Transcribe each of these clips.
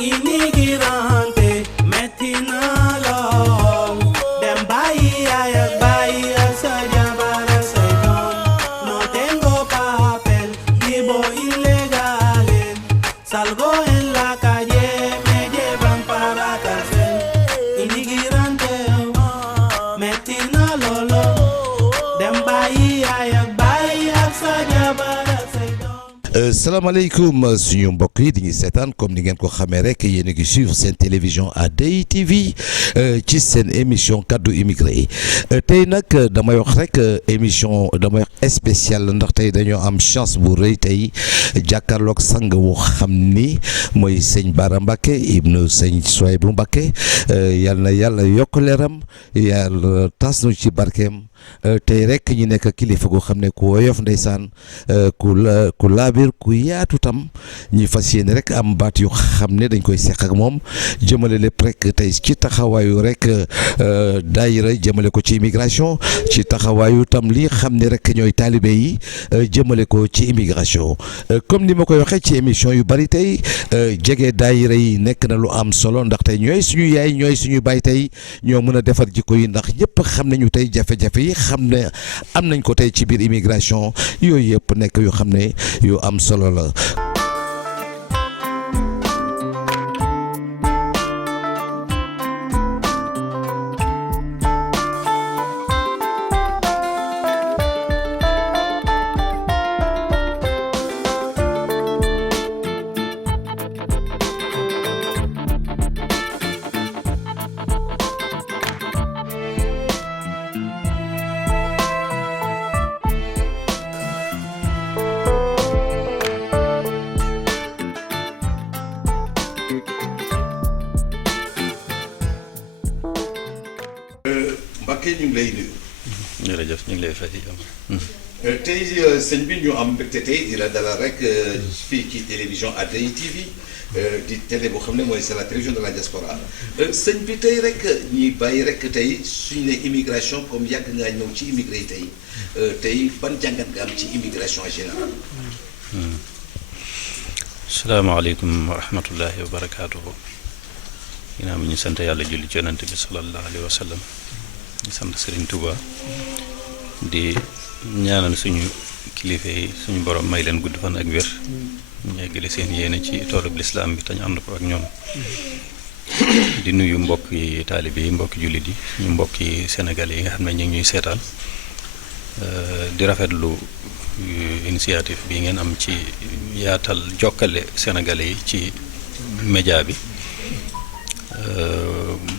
Inmigrante, metinalol. Dem Bahía, Bahía, se llevará Señor. No tengo papel, vivo ilegal. Salgo en la calle, me llevan para cárcel. Inmigrante, metinalol. Dem Bahía, Bahía, se llevará Señor. salaamaaleykum suñu mbokk yi di ñu seetaan comme ni ngeen ko xamee rek yéen a ngi suivre seen télévision ADI TV ci seen émission kaddu immigré yi tey nag damay wax rek émission damay wax spécial ndax tey dañoo am chance bu rëy tey jàkkaarloog sang wu xam ni mooy sëñ Bara Mbacké ibnu sëñ Souhaïbou Mbacké yal na yàlla yokk leeram yàlla tas nu ci barkeem tey rek ñu nekk kilifa gu xam ne ku woyof ndeysaan ku laabir ku yaatu tam ñi fas yéene rek am baat yu xam ne dañ koy seq ak moom jëmale lépp rek tey ci taxawaayu rek daayira jëmale ko ci immigration ci taxawaayu tam li xam ne rek ñooy taalibe yi jëmale ko ci immigration comme ni ma koy waxee ci émission yu bari tey jege daayira yi nekk na lu am solo ndax tey ñooy suñu yaay ñooy suñu baay tey ñoo mën a defar jikko yi ndax ñëpp xam nañu tey jafe-jafe yi xam ne am nañ ko tey ci biir immigration yooyu yëpp nekk yu xam ne yu am solo la. Mbacké ñu ngi lay nuyu. jërëjëf ñu ngi lay fay. tey sëñ bi ñu am mbégte tey di la dalal rek fii ci télévision ADI TV di télé boo xam ne mooy c'est la télévision de la diaspora sëñ bi tey rek ñuy bàyyi rek tey suñu ne immigration comme yàgg ngaa ñëw ci immigré yi tey ban jàngat nga am ci immigration en général. salaamaaleykum wa rahmatullahi wa barakaatuhu. ginnaaw bi ñu sant yàlla julli ci yonent bi sallallahu alayhi wa sallam di sant Serigne Touba di ñaanal suñu kilifa yi suñu borom may leen gudd fan ak wér ñu yeggale seen yéene ci toolub lislaam bi te ñu ànd ko ak ñoom di nuyu mbokk yi taalibe yi mbokki jullit yi ñu mbokk yi Sénégal yi nga xam ne ñu ngi ñuy seetaan di rafetlu initiative bi ngeen am ci yaatal jokkale sénégalais yi ci média bi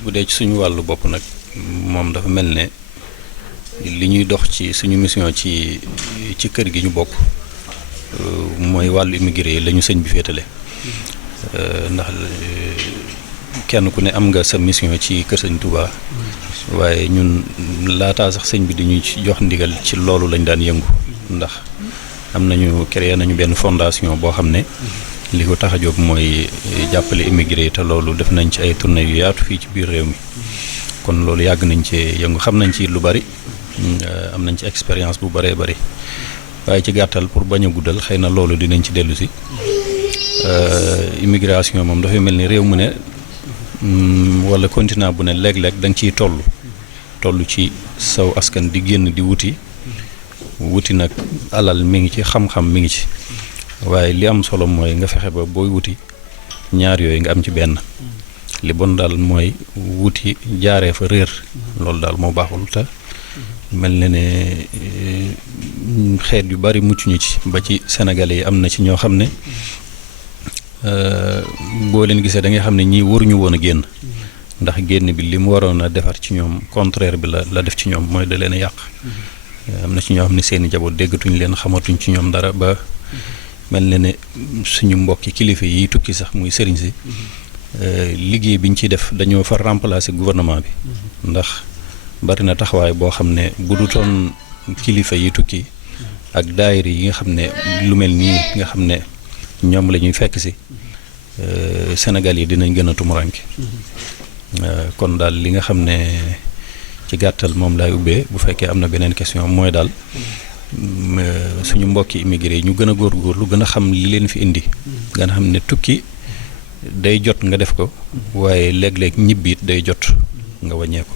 bu dee ci suñu wàllu bopp nag moom dafa mel ne li ñuy dox ci suñu mission ci kër gi ñu bokk mooy wàllu immigré yi la ñu sëñ bi féetale ndax kenn ku ne am nga sa mission ci kër sëñ Touba waaye ñun laataa sax sëñ bi di ñu ci jox ndigal ci loolu lañ daan yëngu ndax am nañu créé nañu benn fondation boo xam ne li ko tax a jóg mooy jàppale immigré yi te loolu def nañ ci ay tournée yu yaatu fii ci biir réew mi kon loolu yàgg nañ ci yëngu xam nañ ci lu bari am nañ ci expérience bu bëree bëri waaye ci gàttal pour bañ a guddal xëy na loolu dinañ ci dellu si immigration moom dafay mel ni réew mu ne wala continent bu ne léeg-léeg da nga ciy toll ci saw askan di génn di wuti nag alal mi ngi ci xam-xam mi ngi ci waaye li am solo mooy nga fexe ba booy wuti ñaar yooyu nga am ci benn li bon daal mooy wuti jaaree fa réer loolu daal moo baaxul te mel na ne xeet yu bari mucc ñu ci ba ci Sénégalais yi am na ci ñoo xam ne boo leen gisee da ngay xam ne ñii waruñu woon a génn ndax génn bi li mu waroon a defar ci ñoom contraire bi la def ci ñoom mooy da leen a yàq am na ci ñoo xam ne seeni jaboot déggatuñ leen xamatuñ ci ñoom dara ba mel na ne suñu mbokki kilifa yi tukki sax muy sëriñ si liggéey bi ñu ciy def dañoo fa remplacer gouvernement bi ndax bari na taxawaay boo xam ne bu dutoon kilifa yi tukki ak daayira yi nga xam ne lu mel nii nga xam ne ñoom la ñuy fekk si Sénégal yi dinañ gën a tumuranke kon daal li nga xam ne ci gàttal moom laay ubbee bu fekkee am na beneen question mooy daal suñu mbokki immigré yi ñu gën a góorgóorlu gën a xam li leen fi indi gën a xam ne tukki day jot nga def ko waaye léeg-léeg ñibbi it day jot nga wàññeeku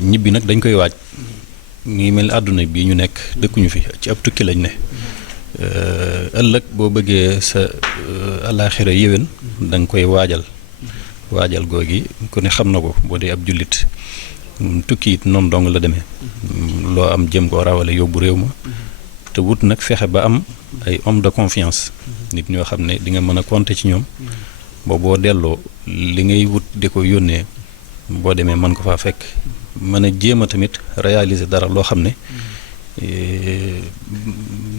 ñibbi nag dañ koy waaj ngi mel àdduna bi ñu nekk dëkkuñu fi ci ab tukki lañ ne ëllëg boo bëggee sa alaaxira yéwén da nga koy waajal googi ku ne xam na ko boo dee ab jullit tukki it noonu dong la demee loo am jëm koo rawale yóbbu réew ma te wut nag fexe ba am ay homme de confiance nit ñoo xam ne di nga mën a compter ci ñoom boo delloo li ngay wut di ko yónnee boo demee mën ko faa fekk mën a jéem a tamit réaliser dara loo xam ne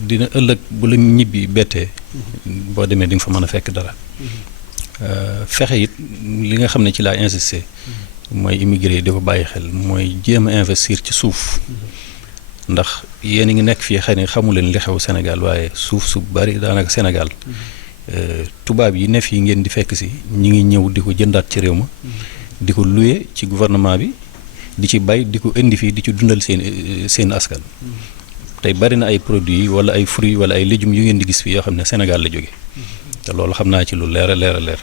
dina ëllëg bu la ñibbi bettee boo demee di nga fa mën a fekk dara fexe it li nga xam ne ci laa insisté mooy immigré di ko bàyyi xel mooy jéem a investir ci suuf ndax yéen a ngi nekk fii xëy na xamu leen li xew Sénégal waaye suuf su bari daanaka Sénégal tubaab yi ne fii ngeen di fekk si ñi ngi ñëw di ko jëndaat ci réew ma di ko loué ci gouvernement bi di ci bay di ko indi fii di ci dundal seen askan tey bari na ay produits wala ay fruits wala ay légumes yu ngeen di gis fii yoo xam ne Sénégal la jóge te loolu xam naa ci lu leer a leer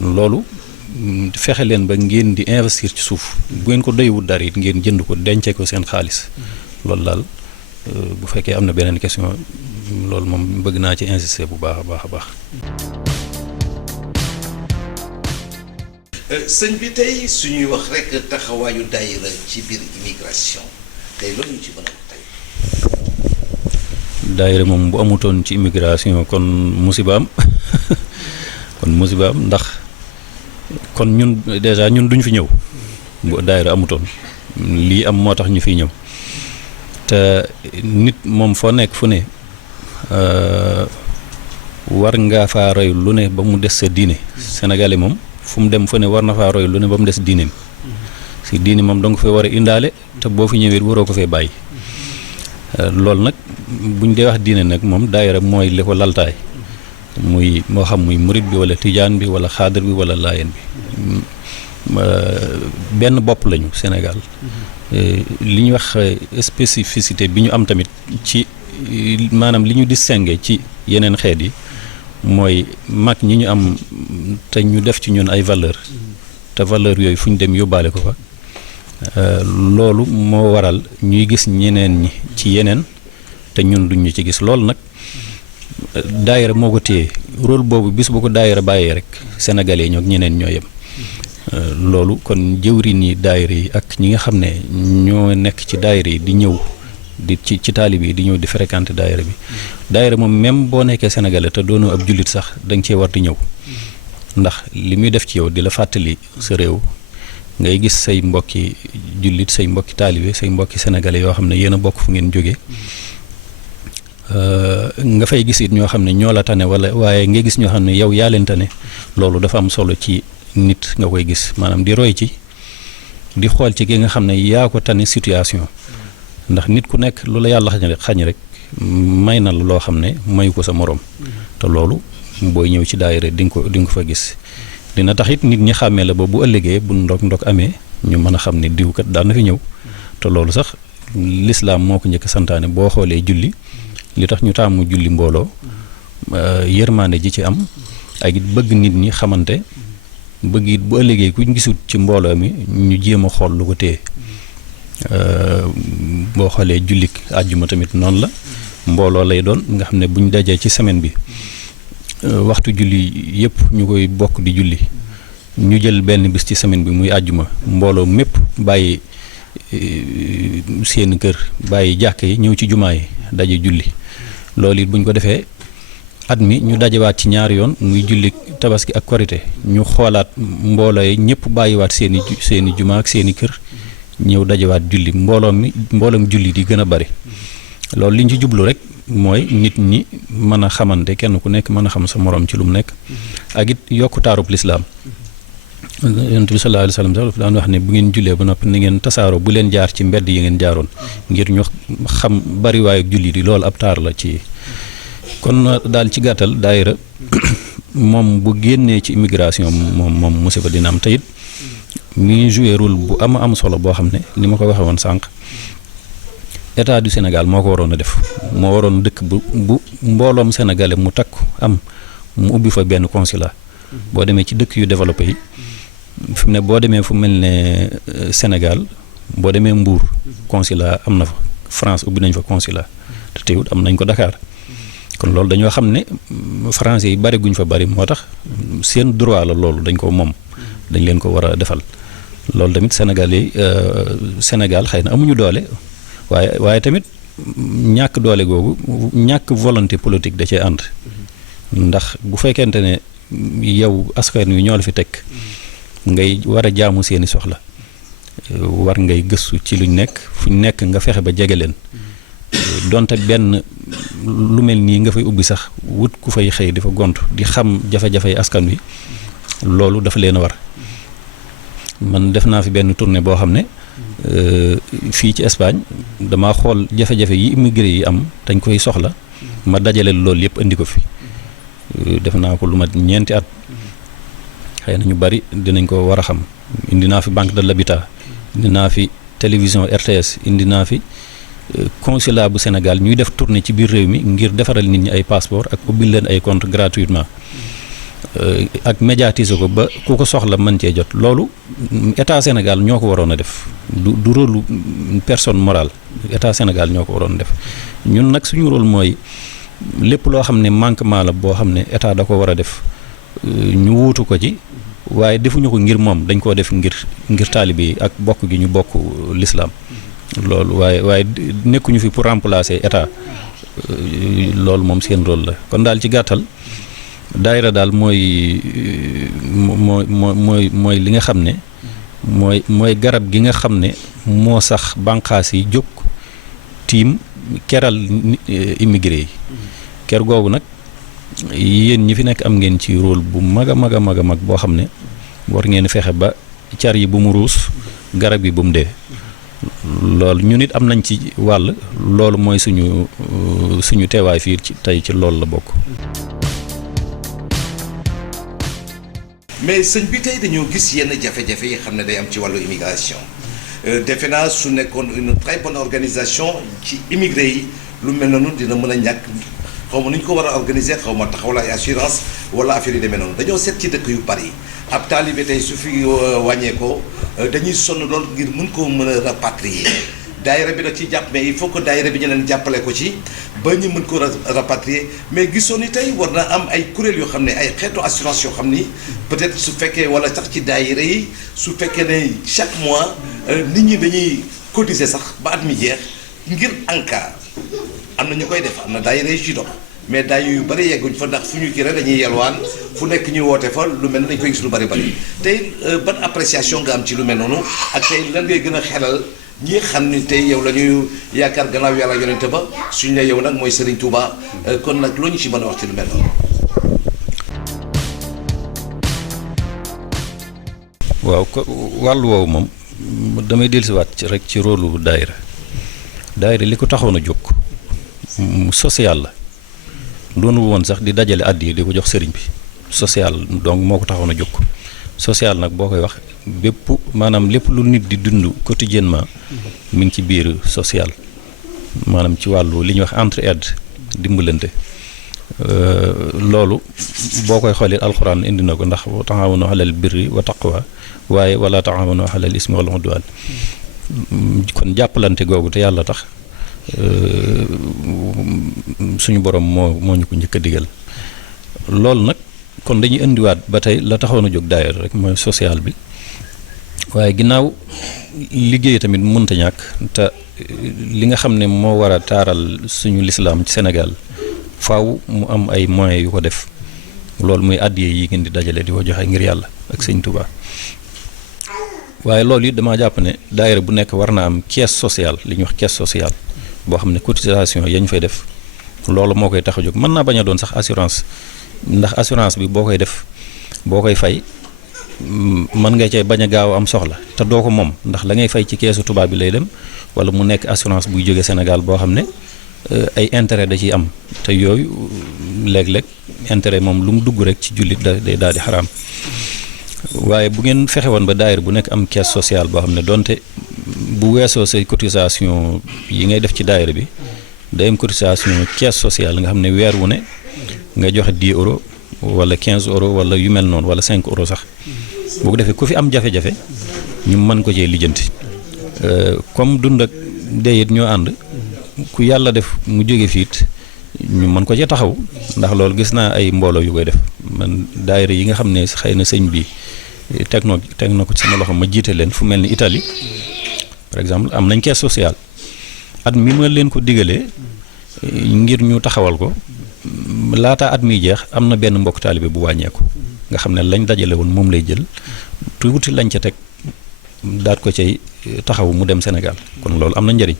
loolu fexe leen ba ngeen di investir ci suuf bu ngeen ko doywut dara it ngeen jënd ko dencee ko seen xaalis loolu daal bu fekkee am na beneen question loolu moom bëgg naa ci insister bu baax a baax. sëñ bi tey suñuy wax rek taxawaayu daayira ci biir immigration tey loolu ñu ci mën a wax tey. daayira moom bu amutoon ci immigration kon musibaam ndax kon ñun déjà ñun duñ fi ñëw bu daayira amutoon lii am moo tax ñu fiy ñëw te nit moom foo nekk fu ne war ngaa faa roy lu ne ba mu des sa diine sénégalais moom fu mu dem fu ne war na faa roy lu ne ba mu des diineem si diine moom danga fay war a indaale te boo fi ñëwee waroo ko fee bàyyi loolu nag buñ dee wax diine nag moom daayira mooy li ko laltaay muy moo xam muy murit bi wala tijaan bi wala xaadar bi wala laayeen bi benn bopp lañu Sénégal li ñuy wax spécificité bi ñu am tamit ci maanaam li ñu distingué ci yeneen xeet yi mooy mag ñi ñu am te ñu def ci ñun ay valeur te valeur yooyu fu ñu dem yóbbaale ko fa loolu moo waral ñuy gis ñeneen ñi ci yeneen te ñun duñ ñu ci gis loolu nag daayira moo ko téye rôle boobu bis bu ko daayira bàyyee rek sénégalais ñoo ñeneen ñoo yem loolu kon jëwriñ yi daayira yi ak ñi nga xam ne ñoo nekk ci daayira yi di ñëw di ci taalib yi di ñëw di fréquenter daayira bi daayira moom même boo nekkee sénégalais te doonoo ab jullit sax da nga cee war di ñëw ndax li muy def ci yow di la fàttali sa réew ngay gis say mbokki jullit say mbokki taalibe say mbokki sénégalais yoo xam ne yéen a bokk fu ngeen jógee nga fay gis it ñoo xam ne ñoo la tane wala waaye nga gis ñoo xam ne yow yaa leen tane loolu dafa am solo ci nit nga koy gis maanaam di roy ci di xool ci ki nga xam ne yaa ko tane situation ndax nit ku nekk lu la yàlla xañ rek may na la loo xam ne mayu ko sa morom te loolu booy ñëw ci daayira di nga ko fa gis dina tax it nit ñi xàmmee la ba bu ëllëgee bu ndog amee ñu mën a xam ne diw kat daan na fi ñëw te loolu sax lislaam moo ko njëkk santaane boo xoolee julli li tax ñu taamu julli mbooloo yërmaande ji ci am ak it bëgg nit ñi xamante bëgg it bu ëllëgee kuñ gisut ci mbooloo mi ñu jéem a xool lu ko téye boo xoolee julli àjjuma tamit noonu la mbooloo lay doon nga xam ne buñ dajee ci semaine bi waxtu julli yëpp ñu koy bokk di julli ñu jël benn bis ci semaine bi muy àjjuma mbooloo mépp bàyyi seen kër bàyyi jàkk yi ñëw ci jumaa yi daje julli loolu it buñ ko defee at mi ñu dajewaat ci ñaari yoon muy julli tabaski ak korite ñu xoolaat mbooloo yi ñëpp bàyyiwaat seeni jumaa ak seeni kër ñëw dajewaat julli mbooloom julli di gën a bari loolu liñ ci jublu rek mooy nit ñi mën a xamante kenn ku nekk mën a xam sa morom ci lu mu nekk ak it yokku taarub lislaam yonent bi sallallahu alayhi wa sallam sax daan wax ne bu ngeen jullee ba noppi na ngeen tasaaroo bu leen jaar ci mbedd yi ngeen jaaroon ngir ñu xam bariwaayu julli di loolu ab taar la ci kon daal ci gàttal daayira moom bu génnee ci immigration moom musiba dina am te it mi ngi joué rôle bu am solo boo xam ne ni ma ko waxee woon sànq état du Sénégal moo ko waroon a def moo waroon dëkk bu mbooloom sénégalais mu takku am mu ubbi fa benn consulat boo demee ci dëkk yu développé yi fi mu ne boo demee fu mel ne Sénégal boo demee Mbour consulat am na fa France ubbi nañ fa consulat te teewut am nañ ko Dakar kon loolu dañoo xam ne français yi bari guñ fa bari moo tax seen droit la loolu dañ ko moom dañ leen ko war a defal loolu tamit Sénégal yi Sénégal xëy na amuñu doole waaye tamit ñàkk doole googu ñàkk volonté politique da cee ànd ndax bu fekkente ne yow askan wi ñoo la fi teg ngay war a jaamu seeni soxla war ngay gëstu ci luñ nekk fuñ nekk nga fexe ba jege leen donte benn lu mel nii nga fay ubbi sax wut ku fay xëy di fa gont di xam jafe-jafey askan wi loolu dafa leen a war man def naa fi benn tournée boo xam ne fii ci Espagne dama xool jafe-jafe yi immigré yi am dañ koy soxla ma dajale loolu yëpp indi ko fi def naa ko lu mat 4 at xëy na ñu bari dinañ ko war a xam indi naa fi Banque de l'Habitat indi naa fi télévision RTS indi naa fi consulat bu Sénégal ñuy def tournée ci biir réew mi ngir defaral nit ñi ay passeport ak ubbil leen ay compte gratuitement ak médiatiser ko ba ku ko soxla mën cee jot loolu état Sénégal ñoo ko waroon a def du rôle personne morale état Sénégal ñoo ko waroon a def ñun nag suñu rôle mooy lépp loo xam ne manquement la boo xam ne état da ko war a def ñu wuutu ko ci waaye defuñu ko ngir moom dañ koo def ngir taalibe yi ak bokk gi ñu bokk l'islam loolu waaye nekkuñu fi pour remplacer état loolu moom seen rôle la kon daal ci gàttal daayira daal mooy li nga xam ne mooy garab gi nga xam ne moo sax bànqaas yi jóg tiim keral immigré yi ker googu nag yéen ñi fi nekk am ngeen ci rôle bu mag a mag a mag a mag boo xam ne war ngeen fexe ba car yi bu mu ruus garab yi bu mu dee loolu ñu nit am nañ ci wàll loolu mooy suñu teewaay fii ci tey ci loolu la bokk. mais sëñ bi tey dañoo gis yenn jafe-jafe yi xam ne day am ci wàllu immigration defe naa su nekkoon une très bonne organisation ci immigré yi lu mel noonu dina mën a ñàkk xaw ma nu ñu ko war a organiser xaw ma taxawal ay assurance wala affaire yu demee noonu dañoo seet ci dëkk yu bari ab taalibe tey su fi wàññeekoo dañuy sonn lool ngir mën koo mën a rapatrier daayira bi da ciy jàpp mais il faut que daayira bi ñu leen jàppale ko ci ba ñu mën ko rapatrier mais gisoon ni tey war na am ay kuréel yoo xam ne ay xeetu assurance yoo xam ni peut-être su fekkee wala sax ci daayira yi su fekkee ne chaque mois nit ñi dañuy cotiser sax ba at mi jeex ngir en cas am na ñu koy def am na daayira yu ci dox mais daay yu bari yegguñ fa ndax fu ñu kii rek dañuy yelwaan fu nekk ñuy woote fa lu mel ne dañ koy gis lu bari tey ban appréciation nga am ci lu mel noonu ak tey lan ngay gën a xelal ñi xam ni tey yow la ñuy yaakaar gannaaw yàlla yonente ba suñ ne yow nag mooy Serigne Touba kon nag loo ñu ci mën a wax ci lu mel noonu. waaw ko wàllu woowu moom damay dellusiwaat ci rek ci rôle bu daayira li ko taxoon a jóg social la doonu woon sax di dajale àddi di ko jox sëriñ bi social donc moo ko taxoon a jóg social nag boo koy wax bépp maanaam lépp lu nit di dund quotidiennement mi ngi ci biir social maanaam ci wàllu li ñuy wax entraide dimbalante loolu boo koy xoolee alxuraan indi na ko ndax wa taawanu alal birri wa taqwa waaye wala taawanu alal ismi wal udwan kon jàppalante googu te yàlla tax suñu borom moo ñu ko njëkk a digal loolu nag kon dañuy indiwaat ba tey la taxoon a jóg daayira rek mooy social bi waaye ginnaaw liggéey tamit mënta ñàkk te li nga xam ne moo war a taaral suñu lislaam ci Sénégal faaw mu am ay moyens yu ko def loolu muy àddiya yi ngeen di dajale di ko joxe ngir yàlla ak sëñ Touba waaye loolu it damaa jàpp ne daayira bu nekk war na am caisse sociale li ñuy wax caisse sociale boo xam ne cotisation yañ fay def loolu moo koy tax a jóg mën naa bañ a doon sax assurance ndax assurance bi boo koy def boo koy fay mën nga cee bañ a gaaw am soxla te doo ko moom ndax la ngay fay ci keesu tubaab bi lay dem wala mu nekk assurance buy jóge Sénégal boo xam ne ay intérêt da ciy am te yooyu léeg-léeg intérêt moom lu mu dugg rek ci jullit day daal di xaraam waaye bu ngeen fexe woon ba daayira bu nekk am caisse sociale boo xam ne donte bu weesoo say cotisation yi ngay def ci daayira bi day am cotisation caisse sociale nga xam ne weer wu ne nga joxe 10 euros wala 15 euros wala yu mel noonu wala 5 euros sax bu ko defee ku fi am jafe-jafe ñu mën ko cee lijjanti comme dund ak dee it ñoo ànd ku yàlla def mu jóge fiit ñu mën ko cee taxaw ndax loolu gis naa ay mbooloo yu koy def man daayira yi nga xam ne xëy na sëñ bi teg na ko ci sama loxo ma jiite leen fu mel ni Italie par exemple am nañ caisse sociale at mi ma leen ko digalee ngir ñu taxawal ko laata at mi jeex am na benn mbokk taalibe bu wàññeeku nga xam ne lañ dajale woon moom lay jël tuuti lañ ca teg daat ko cay taxaw mu dem Sénégal kon loolu am na njëriñ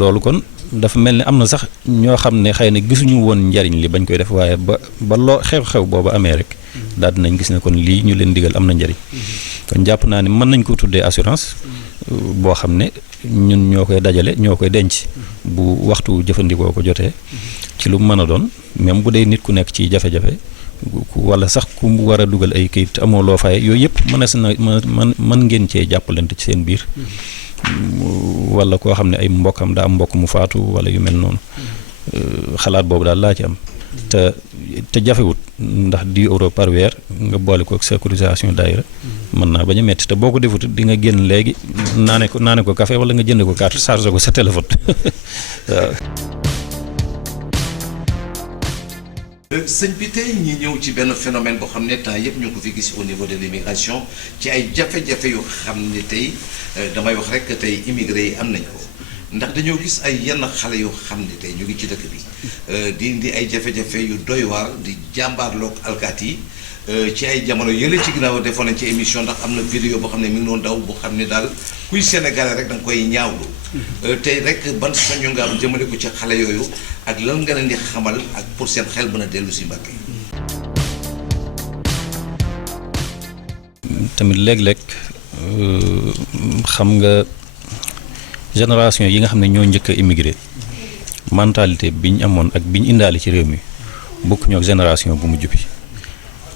loolu kon dafa mel ni am na sax ñoo xam ne xëy na gisuñu woon njariñ li bañ koy def waaye ba loo xew-xew booba amee rek daal dinañ gis ne kon lii ñu leen digal am na njariñ kon jàpp naa ne mën nañ ko tuddee assurance boo xam ne ñun ñoo koy dajale ñoo koy denc bu waxtu jëfandikoo ko jotee ci lu mën a doon même bu dee nit ku nekk ci jafe-jafe wala sax ku war a dugal ay kayit amoo loo fay yooyu yëpp mën ngeen cee jàppalante ci seen biir wala koo xam ne ay mbokkam daa am mbokk mu faatu wala yu mel noonu xalaat boobu daal laa ci am te jafewut ndax 10 euros par weer nga boole ko ak sécurisation daayira mën naa bañ a metti te boo ko defut di nga génn léegi naane ko café wala nga jënd ko carte chargé ko sa téléphone waaw. sëñ bi tey ñi ñëw ci benn phénomène boo xam ne temps yëpp ñu ngi ko fi gis au niveau de l'immigration ci ay jafe-jafe yu xam ne tey damay wax rek tey immigré yi am nañ ko ndax dañoo gis ay yenn xale yoo xam ne tey ñu ngi ci dëkk bi di indi ay jafe-jafe yu doy waar di jàmbaarloog alkaat yi ci ay jamono yële ci ginnaaw defoon nañ ci émission ndax am na vidéo boo xam ne mi ngi doon daw boo xam ne daal kuy sénégalais rek da nga koy ñaawlu tey rek ban soñu nga am jëmale ko ci xale yooyu ak lan nga leen di xamal ak pour seen xel mën a dellu si Mbàkke. tamit léeg-léeg xam nga génération yi nga xam ne ñoo njëkk a immigré mentalité bi ñu amoon ak bi ñu indaale ci réew mi bokk ñoo ak génération bu mujj bi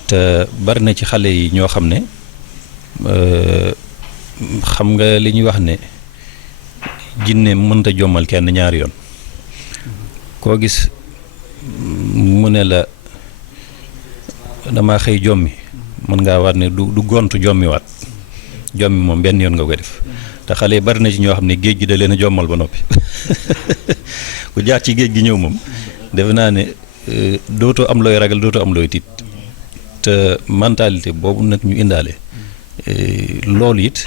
te bari na ci xale yi ñoo xam ne xam nga li ñuy wax ne jinne mënta jommal kenn ñaari yoon koo gis mu ne la dama xëy jommi mën ngaa waat ne du gontu jommiwaat jommi moom benn yoon nga koy def te xale yi bari na ci ñoo xam ne géej gi da leen a jommal ba noppi ku jaar ci géej gi ñëw moom defe naa ne dootoo am looy ragal dootoo am looy tiit te mentalité boobu nag ñu indaale loolu it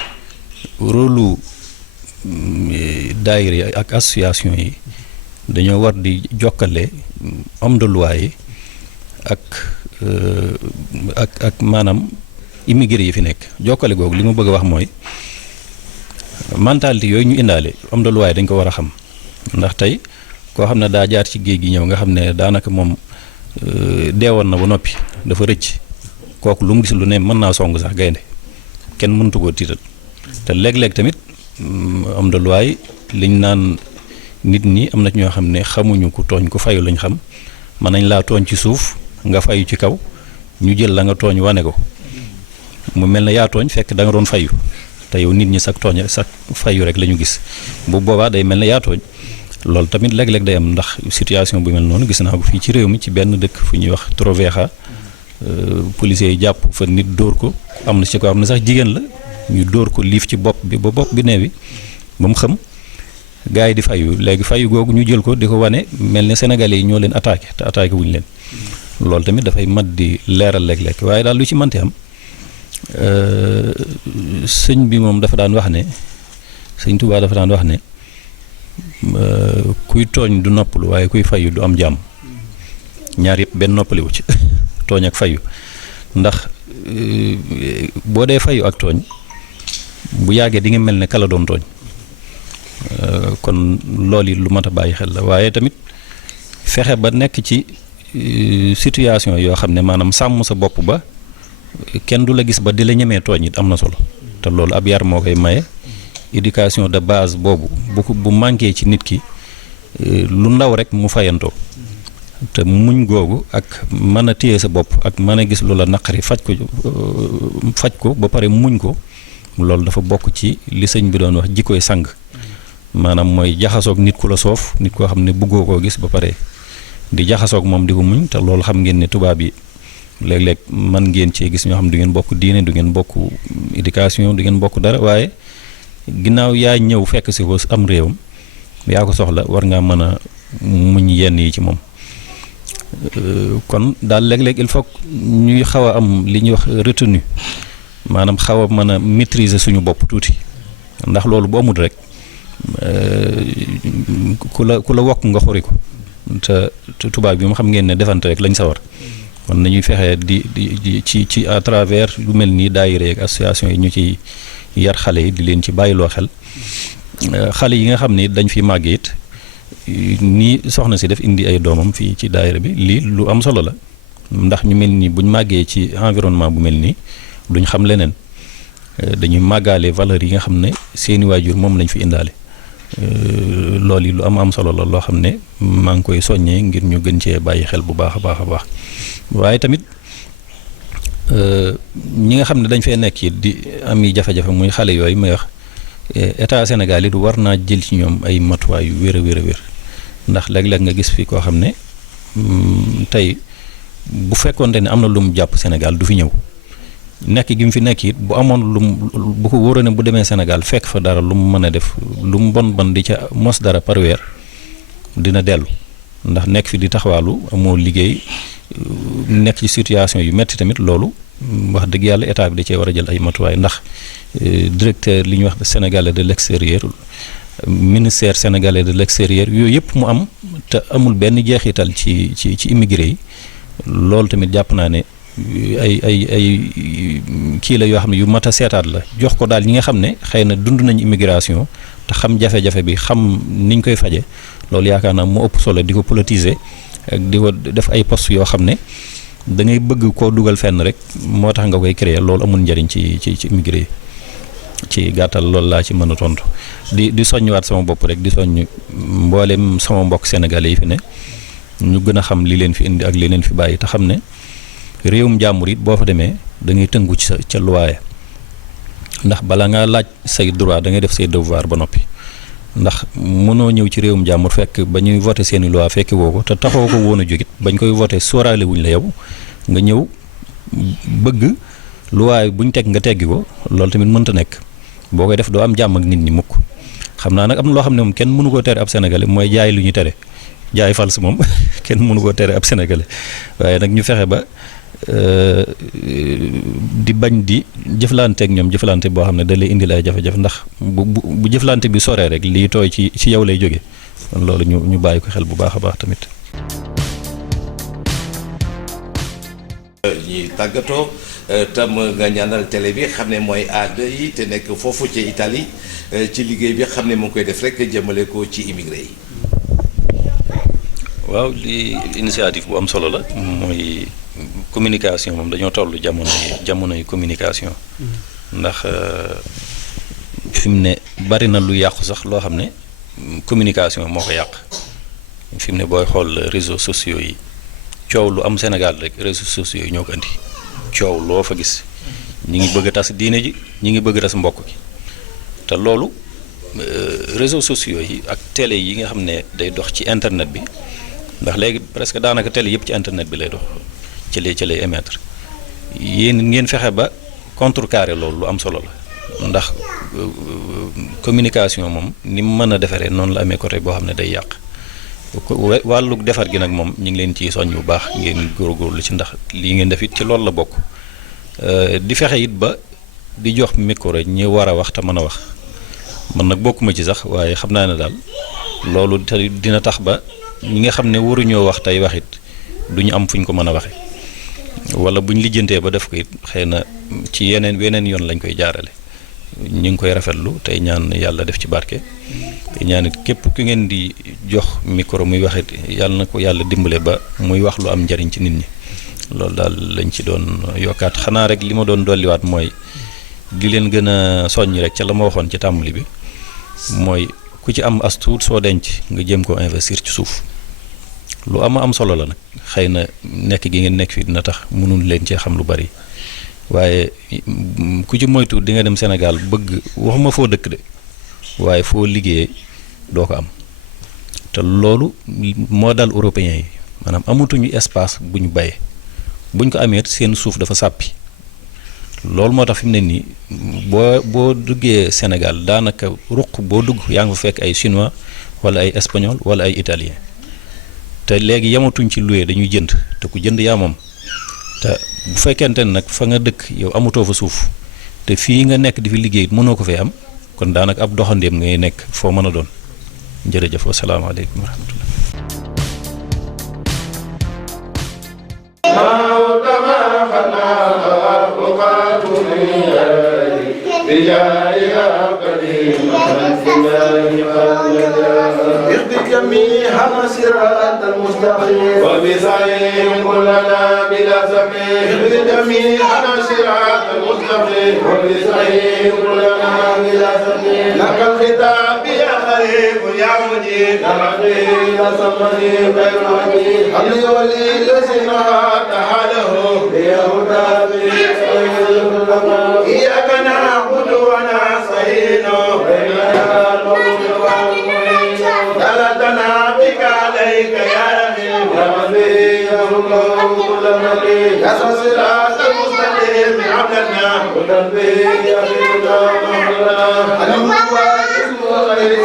rôlu daayira yi ak association yi dañoo war di jokkale homme de loi yi ak maanaam immigré yi fi nekk jokkale googu li ma bëgg a wax mooy mentalité yooyu ñu indaale homme de loi yi dañ ko war a xam ndax tey koo xam ne daa jaar ci géej gi ñëw nga xam ne daanaka moom deewoon na ba noppi dafa rëcc kooku lu mu gis lu ne mën naa song sax gaynde kenn mëntu koo tiital te léeg-léeg tamit homme de loi yi liñ naan nit ñi am na ñoo xam ne xamuñu ku tooñ ku fayu lañ xam mën nañ laa tooñ ci suuf nga fayu ci kaw ñu jël la nga tooñ wane ko mu mel ne yaa tooñ fekk da nga doon fayu te yow nit ñi sax tooñ sax fayu rek la ñu gis bu boobaa day mel ne yaa tooñ loolu tamit léeg-léeg day am ndax situation bu mel noonu gis naa ko fii ci réew mi ci benn dëkk fu ñuy wax Trovera policiers yi jàpp fa nit dóor ko am na ci ko am na sax jigéen la ñu dóor ko liif ci bopp bi ba bopp bi neewi ba mu xam gars yi di fayu léegi fayu googu ñu jël ko di ko wane mel ne sénégalais yi ñoo leen attaqué te attaqué wuñu leen loolu tamit dafay mat di leeral léeg-léeg waaye daal lu ci mënti am sëñ bi moom dafa daan wax ne sëñ Tuubaa dafa daan wax ne kuy tooñ du noppalu waaye kuy fayu du am jàmm ñaar yëpp benn noppaliwu ci tooñ ak fayu ndax boo dee fayu ak tooñ bu yàggee di nga mel ne kala doon tooñ kon loolu yi lu mat a bàyyi xel la waaye tamit fexe ba nekk ci situation yoo xam ne maanaam sàmm sa bopp ba kenn du la gis ba di la ñemee tooñ it am na solo te loolu ab yar moo koy maye éducation de base boobu bu manqué ci nit ki lu ndaw rek mu fayantoo te muñ googu ak mën a téye sa bopp ak mën a gis lu la naqari faj ko ba pare muñ ko loolu dafa bokk ci li sëñ bi doon wax jikkoy sang maanaam mooy jaxasoog nit ku la soof nit koo xam ne bëggoo koo gis ba pare di jaxasoog moom di ko muñ te loolu xam ngeen ne tubaab yi léeg-léeg man ngeen cee gis ñoo xam du ngeen bokk diine du ngeen bokk éducation du ngeen bokk dara waaye ginnaaw yaa ñëw fekk si ko am réewam yaa ko soxla war ngaa mën a muñ yenn yi ci moom kon daal léeg-léeg il faut ñuy xaw a am li ñuy wax retenue maanaam xaw a mën a maîtriser suñu bopp tuuti ndax loolu bu amul rek ku la wokk nga xuri ko te tubaab bi mu xam ngeen ne defante rek lañ sawar kon nañuy fexe di ci à travers lu mel nii daayira ak association yi ñu ci yar xale yi di leen ci bàyyiloo xel xale yi nga xam ni dañ fi màgg it nii soxna si def indi ay doomam fii ci daayira bi lii lu am solo la ndax ñu mel nii buñ màggee ci environnement bu mel nii duñ xam leneen dañuy màggaale valeurs yi nga xam ne seeni waajur moom lañ fi indaale loolu yi lu am solo la loo xam ne maa ngi koy soññee ngir ñu gën cee bàyyi xel bu baax a baax a baax waaye tamit ñi nga xam ne dañ fee nekk it di am yi jafe-jafe muy xale yooyu may wax état Sénégal it war naa jël ci ñoom ay matuwaay yu wér a wér ndax léeg-léeg nga gis fi koo xam ne tey bu fekkoonte ne am na lu mu jàpp Sénégal du fi ñëw nekk gi mu fi nekk it bu amoon bu ko wóoree ne bu demee Sénégal fekk fa dara lu mu mën a def lu mu bon di ca mos dara par weer dina dellu ndax nekk fi di taxawaalu amoo liggéey nekk ci situation yu metti tamit loolu wax dëgg yàlla état bi da cee war a jël ay matuwaay ndax directeur li ñuy wax sénégalais de l'extérieur ministère sénégalais de l'extérieur yooyu yëpp mu am te amul benn jeexital ci immigré yi loolu tamit jàpp naa ne ay kii la yoo xam ne yu mat a seetaat la jox ko daal ñi nga xam ne xëy na dund nañ immigration te xam jafe-jafe bi xam niñ koy faje loolu yaakaar naa moo ëpp solo di ko politiser ak di ko def ay poste yoo xam ne da ngay bëgg koo dugal fenn rek moo tax nga koy créer loolu amul njariñ ci immigré yi ci gàttal loolu laa ci mën a tontu di soññiwaat sama bopp rek di soññ mboolem sama mbokk sénégalais yi fi ne ñu gën a xam li leen fi indi ak li leen fi bàyyi te xam ne réewum jàmbur it boo fa demee da ngay tënku ci ca loi ndax bala ngaa laaj say droit da ngay def say devoir ba noppi ndax mënoo ñëw ci réewum jàmbur fekk ba ñuy voté seeni loi fekki woo ko te taxoo ko woon a jógit bañ koy voté sóoraale wuñ la yow nga ñëw bëgg loi buñ teg nga teggi ko loolu tamit mënta nekk boo koy def doo am jàmm ak nit ñi mukk xam naa nag am na loo xam ne moom kenn mënu koo tere ab sénégalais mooy jaay lu ñu tere jaay fals moom kenn mënu koo tere ab sénégalais waaye nag ñu fexe ba di bañ di jëflanteeg ñoom jëflante boo xam ne da lay indil ay jafe-jafe ndax bu jëflante bi soree rek lii tooy ci yow lay jóge kon loolu ñu bàyyi ko xel bu baax a baax tamit. ñuy tàggatoo tam nga ñaanal télé bi xam ne mooy A2I te nekk foofu ci Italie ci liggéey bi xam ne mu ngi koy def rek jëmale ko ci immigré yi. waaw li initiative bu am solo la mooy communication moom dañoo toll jamonoy communication ndax fi mu ne bari na lu yàqu sax loo xam ne communication moo ko yàq fi mu ne booy xool réseaux sociaux yi coow lu am Sénégal rek réseaux sociaux yi ñoo ko andi coow loo fa gis ñi ngi bëgg a tas diine ji ñi ngi bëgg a tas mbokk gi te loolu réseaux sociaux yi ak télé yi nga xam ne day dox ci internet bi ndax léegi presque daanaka télé yëpp ci internet bi lay dox ci lay émettre yéen ngeen fexe ba contrecarrer loolu lu am solo la ndax communication moom ni mu mën a defaree noonu la amee côté boo xam ne day yàq wàllu defar gi nag moom ñu ngi leen ci soññ bu baax ngeen góorgóorlu ci ndax lii ngeen def it ci loolu la bokk di fexe it ba di jox micro ñi war a wax te mën a wax man nag bokkuma ci sax waaye xam naa ne daal loolu te dina tax ba ñi nga xam ne waruñoo wax tey wax it duñu am fuñ ko mën a waxe wala buñ lijjantee ba def ko it xëy na ci weneen yoon lañ koy jaarale ñu ngi koy rafetlu tey ñaan yàlla def ci barke tey ñaan it képp ku ngeen di jox micro muy wax it yàlla na ko yàlla dimbale ba muy wax lu am njariñ ci nit ñi loolu daal lañ ci doon yokkaat xanaa rek li ma doon dolliwaat mooy di leen gën a soññ rek ca la ma waxoon ci tàmbali bi mooy ku ci am as tuut soo denc nga jëm koo investir ci suuf lu am solo la nag xëy na nekk gi ngeen nekk fii dina tax mënul leen cee xam lu bari waaye ku ci moytu di nga dem Sénégal bëgg waxuma foo dëkk de waaye foo liggéeyee doo ko am te loolu moo dal européens yi maanaam amatuñu espace bu ñu bayee buñ ko amee seen suuf dafa sàppi loolu moo tax fi mu ne nii boo duggee Sénégal daanaka ruq boo dugg yaa ngi fa fekk ay chinois wala ay espagnol wala ay italien te léegi yamatuñ ci loué dañuy jënd te ku jënd yaa moom te bu fekkente ne nag fa nga dëkk yow amatoo fa suuf te fii nga nekk di fi liggéey mënoo ko fee am kon daanaka ab doxandeem ngay nekk foo mën a doon jërëjëf wasalaamaaleykum wa rahmatullah اهد جميع صراط المستقيم وبسعيهم كلنا بلا سبيل اهد جميع صراط المستقيم وبسعيهم كلنا بلا سبيل لك الخطاب يا قريب يا مجيب يا رقيب يا صمدي غير عجيب حمد ولي الذين تعاله بيهدى إياك نعبد ونستعين دلتنا بك عليك يا رحيم يا ربي يا الله كل مكين يا صراط المستقيم عبدنا وتنبي يا بنا محمدنا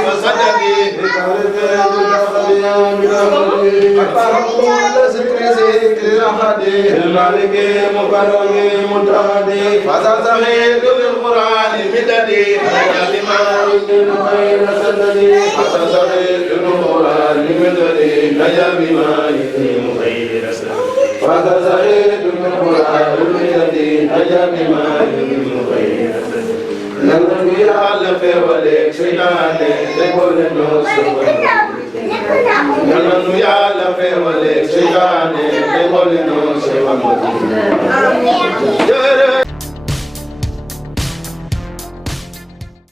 فصدقي المالك مكرم متهدي فصل صحيح بالقران مددي لما يمكن خير سددي فصل صحيح بالقران مددي نجا بما يمكن خير سددي فصل صحيح بالقران مددي نجا بما يمكن خير سددي نبي على في ولك سيدنا تقول الناس نحن يعلم في ولك سيدنا تقول الناس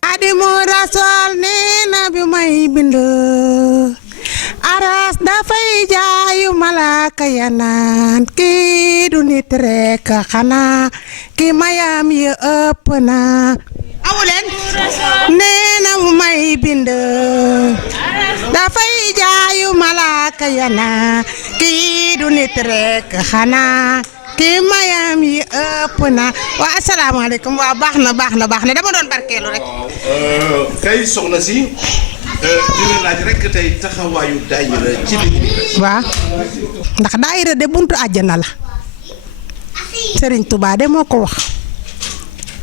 Xaadimu Rasuul nee na bi may bind aras dafay jaayu malaaka ya naan kii du nit rekk xanaa ki mayam yi ëpp na awuleen nee na mu may bind dafay jaayu malaaka ya naan kii du nit rekk xanaa ki mayam yi ëpp na waa asalaamaaleykum waa baax na dama doon barkeelu rek. kay soxna si dina laaj rek tey taxawaayu daayira ci liggéey. waaw ndax daayira de buntu àjjana la Serigne Touba de moo ko wax